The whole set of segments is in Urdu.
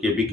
KPK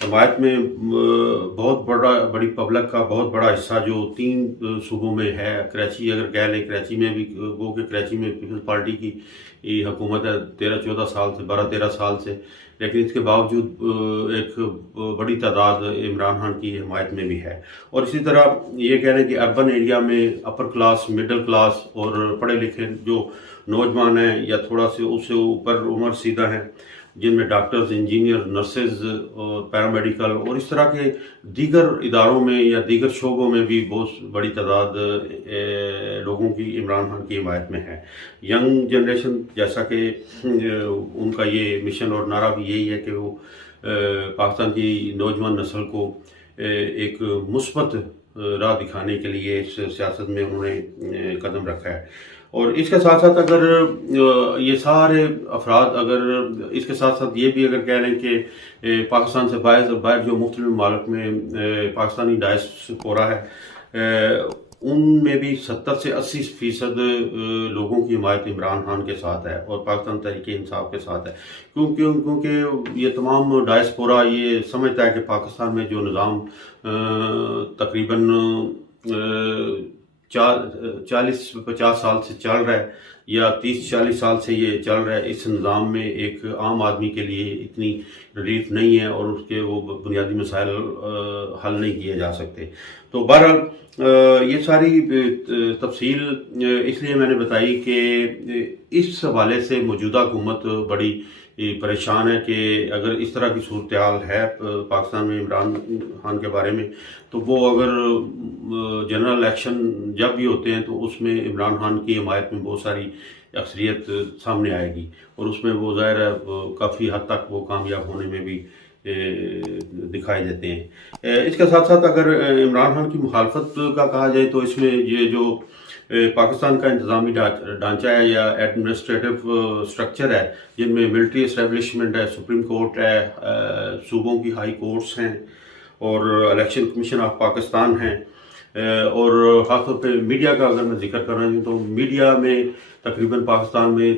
حمایت میں بہت بڑی پبلک کا بہت بڑا حصہ جو 3 صوبوں میں ہے، کراچی اگر کہہ لیں، کراچی میں بھی وہ کہ کراچی میں پیپلز پارٹی کی حکومت ہے 13-14 سال سے، 12-13 سال سے، لیکن اس کے باوجود ایک بڑی تعداد عمران خان کی حمایت میں بھی ہے۔ اور اسی طرح یہ کہہ لیں کہ اربن ایریا میں اپر کلاس، مڈل کلاس اور پڑھے لکھے جو نوجوان ہیں یا تھوڑا سے اس سے اوپر عمر سیدھا ہیں، جن میں ڈاکٹرز، انجینئر، نرسز اور پیرامیڈیکل اور اس طرح کے دیگر اداروں میں یا دیگر شعبوں میں بھی بہت بڑی تعداد لوگوں کی عمران خان کی حمایت میں ہے۔ ینگ جنریشن، جیسا کہ ان کا یہ مشن اور نعرہ بھی یہی ہے کہ وہ پاکستان کی نوجوان نسل کو ایک مثبت راہ دکھانے کے لیے اس سیاست میں انہوں نے قدم رکھا ہے۔ اور اس کے ساتھ ساتھ اگر یہ سارے افراد اگر اس کے ساتھ ساتھ یہ بھی اگر کہہ لیں کہ پاکستان سے باہر جو مختلف ممالک میں پاکستانی ڈائسپورا ہے، ان میں بھی 70 سے 80% لوگوں کی حمایت عمران خان کے ساتھ ہے اور پاکستان تحریک انصاف کے ساتھ ہے، کیونکہ یہ تمام ڈائسپورا یہ سمجھتا ہے کہ پاکستان میں جو نظام تقریباً 40-50 سال سے چل رہا ہے یا 30-40 سال سے یہ چل رہا ہے، اس نظام میں ایک عام آدمی کے لیے اتنی ریلیف نہیں ہے اور اس کے وہ بنیادی مسائل حل نہیں کیے جا سکتے۔ تو بہرحال یہ ساری تفصیل اس لیے میں نے بتائی کہ اس حوالے سے موجودہ حکومت بڑی پریشان ہے کہ اگر اس طرح کی صورتحال ہے پاکستان میں عمران خان کے بارے میں، تو وہ اگر جنرل الیکشن جب بھی ہوتے ہیں تو اس میں عمران خان کی حمایت میں بہت ساری اکثریت سامنے آئے گی اور اس میں وہ ظاہر ہے کافی حد تک وہ کامیاب ہونے میں بھی دکھائی دیتے ہیں۔ اس کے ساتھ ساتھ اگر عمران خان کی مخالفت کا کہا جائے تو اس میں یہ جو پاکستان کا انتظامی ڈھانچہ ہے یا ایڈمنسٹریٹو سٹرکچر ہے، جن میں ملٹری اسٹیبلشمنٹ ہے، سپریم کورٹ ہے، صوبوں کی ہائی کورٹس ہیں اور الیکشن کمیشن آف پاکستان ہیں، اور خاص طور پہ میڈیا کا اگر میں ذکر کر رہا ہوں تو میڈیا میں تقریباً پاکستان میں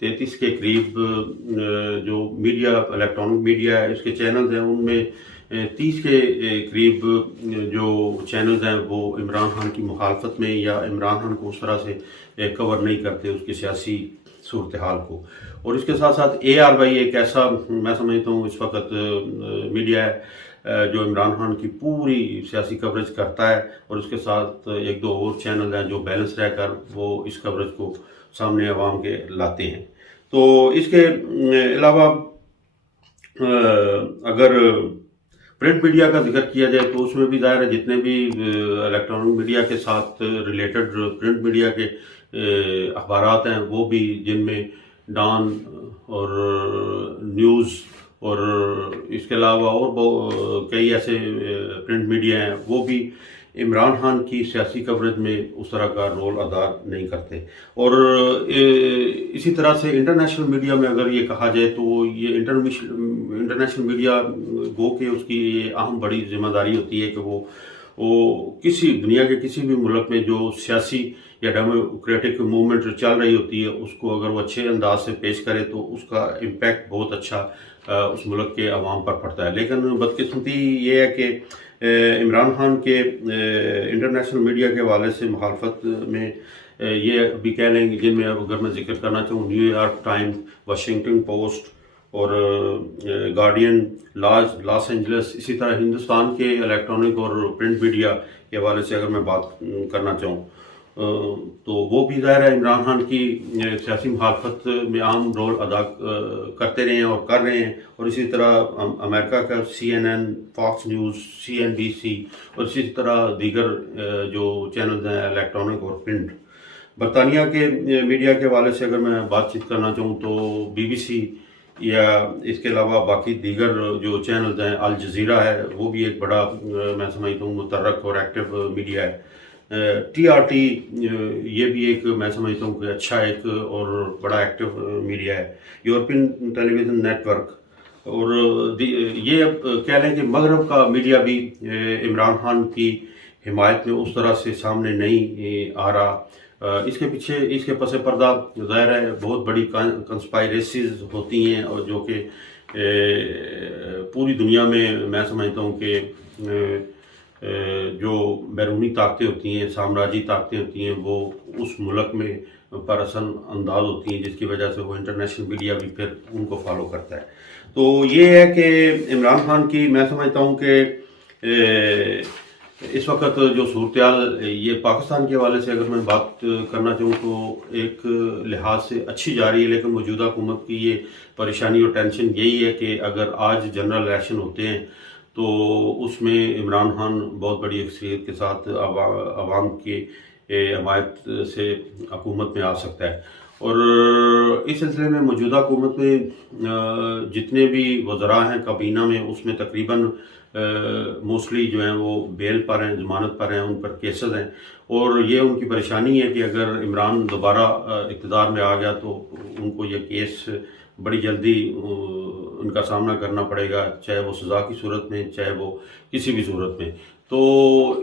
33 کے قریب جو میڈیا الیکٹرانک میڈیا ہے، اس کے چینلز ہیں، ان میں 30 کے قریب جو چینلز ہیں وہ عمران خان کی مخالفت میں یا عمران خان کو اس طرح سے کور نہیں کرتے اس کی سیاسی صورتحال کو۔ اور اس کے ساتھ ساتھ ARY ایک ایسا میں سمجھتا ہوں اس وقت میڈیا ہے جو عمران خان کی پوری سیاسی کوریج کرتا ہے، اور اس کے ساتھ 1-2 اور چینل ہیں جو بیلنس رہ کر وہ اس کوریج کو سامنے عوام کے لاتے ہیں۔ تو اس کے علاوہ اگر پرنٹ میڈیا کا ذکر کیا جائے تو اس میں بھی ظاہر ہے جتنے بھی الیکٹرانک میڈیا کے ساتھ ریلیٹڈ پرنٹ میڈیا کے اخبارات ہیں وہ بھی، جن میں ڈان اور نیوز اور اس کے علاوہ اور کئی ایسے پرنٹ میڈیا ہیں، وہ بھی عمران خان کی سیاسی کوریج میں اس طرح کا رول ادا نہیں کرتے۔ اور اسی طرح سے انٹرنیشنل میڈیا میں اگر یہ کہا جائے تو یہ انٹرنیشنل میڈیا گو کہ اس کی یہ اہم بڑی ذمہ داری ہوتی ہے کہ وہ کسی دنیا کے کسی بھی ملک میں جو سیاسی یا ڈیموکریٹک موومنٹ چل رہی ہوتی ہے اس کو اگر وہ اچھے انداز سے پیش کرے تو اس کا امپیکٹ بہت اچھا اس ملک کے عوام پر پڑتا ہے۔ لیکن بدقسمتی یہ ہے کہ عمران خان کے انٹرنیشنل میڈیا کے حوالے سے مخالفت میں یہ بھی کہہ لیں گے، جن میں اگر میں ذکر کرنا چاہوں new York time, Washington post اور گارڈین، لاس اینجلس، اسی طرح ہندوستان کے الیکٹرانک اور پرنٹ میڈیا کے حوالے سے اگر میں بات کرنا چاہوں تو وہ بھی ظاہر ہے عمران خان کی سیاسی مخالفت میں اہم رول ادا کرتے رہے ہیں اور کر رہے ہیں۔ اور اسی طرح امریکہ کا CNN، فاکس نیوز، CNBC اور اسی طرح دیگر جو چینلز ہیں الیکٹرانک اور پرنٹ۔ برطانیہ کے میڈیا کے حوالے سے اگر میں بات چیت کرنا چاہوں تو BBC یا اس کے علاوہ باقی دیگر جو چینلز ہیں، الجزیرہ ہے، وہ بھی ایک بڑا میں سمجھتا ہوں متحرک اور ایکٹیو میڈیا ہے۔ TRT یہ بھی ایک میں سمجھتا ہوں کہ اچھا ایک اور بڑا ایکٹیو میڈیا ہے۔ یورپین ٹیلی ویژن نیٹ ورک، اور یہ کہہ لیں کہ مغرب کا میڈیا بھی عمران خان کی حمایت میں اس طرح سے سامنے نہیں آ رہا۔ اس کے پیچھے، اس کے پس پردہ ظاہر ہے بہت بڑی کنسپائریسیز ہوتی ہیں اور جو کہ پوری دنیا میں سمجھتا ہوں کہ جو بیرونی طاقتیں ہوتی ہیں، سامراجی طاقتیں ہوتی ہیں، وہ اس ملک میں پر اثر انداز ہوتی ہیں، جس کی وجہ سے وہ انٹرنیشنل میڈیا بھی پھر ان کو فالو کرتا ہے. تو یہ ہے کہ عمران خان کی میں سمجھتا ہوں کہ اس وقت جو صورتحال یہ پاکستان کے حوالے سے اگر میں بات کرنا چاہوں تو ایک لحاظ سے اچھی جا رہی ہے، لیکن موجودہ حکومت کی یہ پریشانی اور ٹینشن یہی ہے کہ اگر آج جنرل الیکشن ہوتے ہیں تو اس میں عمران خان بہت بڑی اکثریت کے ساتھ عوام کی حمایت سے حکومت میں آ سکتا ہے. اور اس سلسلے میں موجودہ حکومت میں جتنے بھی وزراء ہیں کابینہ میں، اس میں تقریباً موسٹلی جو ہیں وہ بیل پر ہیں، ضمانت پر ہیں، ان پر کیسز ہیں. اور یہ ان کی پریشانی ہے کہ اگر عمران دوبارہ اقتدار میں آ گیا تو ان کو یہ کیس بڑی جلدی ان کا سامنا کرنا پڑے گا، چاہے وہ سزا کی صورت میں، چاہے وہ کسی بھی صورت میں. تو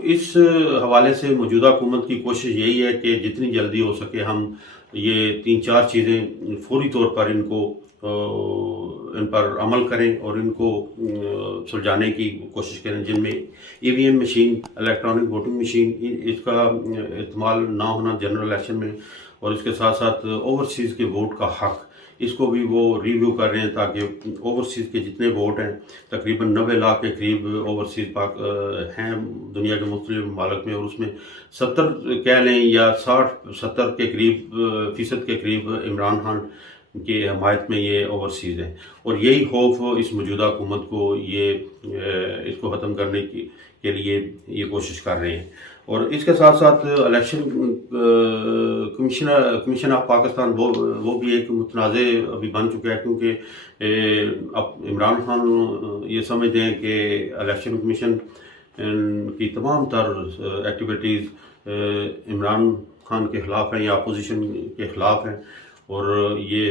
اس حوالے سے موجودہ حکومت کی کوشش یہی ہے کہ جتنی جلدی ہو سکے ہم یہ 3-4 چیزیں فوری طور پر ان پر عمل کریں اور ان کو سلجھانے کی کوشش کریں، جن میں EVM machine, electronic voting machine, اس کا استعمال نہ ہونا جنرل الیکشن میں، اور اس کے ساتھ ساتھ اوورسیز کے ووٹ کا حق، اس کو بھی وہ ریویو کر رہے ہیں تاکہ اوورسیز کے جتنے ووٹ ہیں تقریباً 90 لاکھ کے قریب اوورسیز ہیں دنیا کے مختلف ممالک میں، اور اس میں 70 کہہ لیں یا 60-70 کے قریب فیصد کے قریب عمران خان کی حمایت میں یہ اوورسیز ہیں. اور یہی خوف اس موجودہ حکومت کو اس کو ختم کرنے کے لیے یہ کوشش کر رہے ہیں. اور اس کے ساتھ ساتھ الیکشن کمیشن آف پاکستان وہ بھی ایک متنازع ابھی بن چکا ہے، کیونکہ اب عمران خان یہ سمجھتے ہیں کہ الیکشن کمیشن کی تمام تر ایکٹیویٹیز عمران خان کے خلاف ہیں یا اپوزیشن کے خلاف ہیں، اور یہ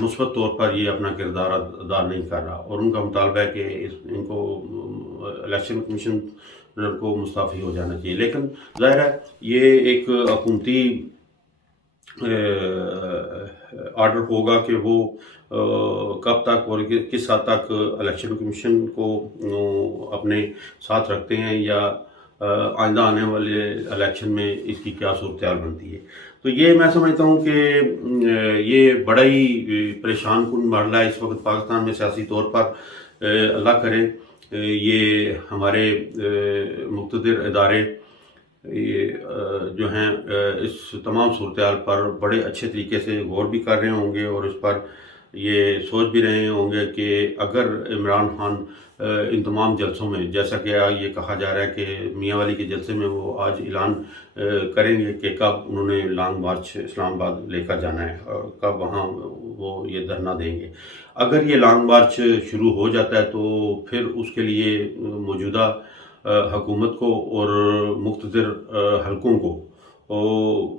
مثبت طور پر یہ اپنا کردار ادا نہیں کر رہا. اور ان کا مطالبہ ہے کہ ان کو الیکشن کمیشن کو مستعفی ہو جانا چاہیے. لیکن ظاہر ہے یہ ایک حکومتی آرڈر ہوگا کہ وہ کب تک اور کس حد تک الیکشن کمیشن کو اپنے ساتھ رکھتے ہیں، یا آئندہ آنے والے الیکشن میں اس کی کیا صورتحال بنتی ہے. تو یہ میں سمجھتا ہوں کہ یہ بڑا ہی پریشان کن مرحلہ ہے اس وقت پاکستان میں سیاسی طور پر. اللہ کرے یہ ہمارے مقتدر ادارے جو ہیں اس تمام صورتحال پر بڑے اچھے طریقے سے غور بھی کر رہے ہوں گے، اور اس پر یہ سوچ بھی رہے ہوں گے کہ اگر عمران خان ان تمام جلسوں میں، جیسا کہ یہ کہا جا رہا ہے کہ میاں والی کے جلسے میں وہ آج اعلان کریں گے کہ کب انہوں نے لانگ مارچ اسلام آباد لے کر جانا ہے اور کب وہاں وہ یہ دھرنا دیں گے. اگر یہ لانگ مارچ شروع ہو جاتا ہے تو پھر اس کے لیے موجودہ حکومت کو اور مقتدر حلقوں کو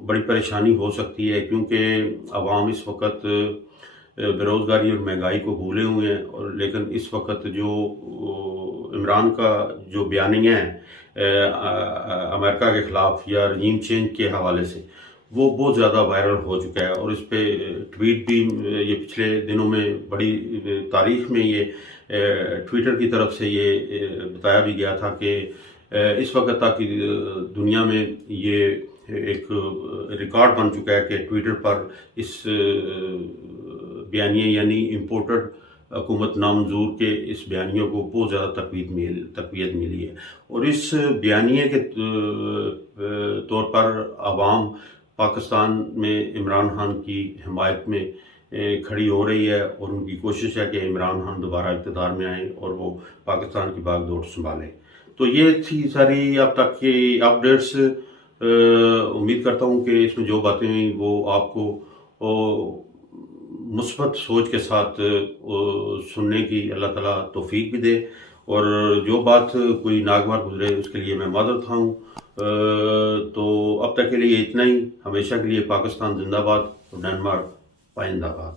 بڑی پریشانی ہو سکتی ہے، کیونکہ عوام اس وقت بے روزگاری اور مہنگائی کو بھولے ہوئے ہیں. اور لیکن اس وقت جو عمران کا جو بیانیہ ہے امریکہ کے خلاف یا رجیم چینج کے حوالے سے، وہ بہت زیادہ وائرل ہو چکا ہے. اور اس پہ ٹویٹ بھی یہ پچھلے دنوں میں بڑی تاریخ میں یہ ٹویٹر کی طرف سے یہ بتایا بھی گیا تھا کہ اس وقت تک دنیا میں یہ ایک ریکارڈ بن چکا ہے کہ ٹویٹر پر اس بیانیے یعنی امپورٹڈ حکومت نامنظور کے اس بیانیوں کو بہت زیادہ تقویت ملی ہے. اور اس بیانیے کے طور پر عوام پاکستان میں عمران خان کی حمایت میں کھڑی ہو رہی ہے، اور ان کی کوشش ہے کہ عمران خان دوبارہ اقتدار میں آئیں اور وہ پاکستان کی باغ دوڑ سنبھالیں. تو یہ تھی ساری اب تک کی اپڈیٹس. امید کرتا ہوں کہ اس میں جو باتیں ہوئیں وہ آپ کو مثبت سوچ کے ساتھ سننے کی اللہ تعالیٰ توفیق بھی دے، اور جو بات کوئی ناگوار گزرے اس کے لیے میں معذرت خواہ ہوں. تو اب تک کے لیے اتنا ہی. ہمیشہ کے لیے پاکستان زندہ باد اور ڈنمارک پائندہ باد.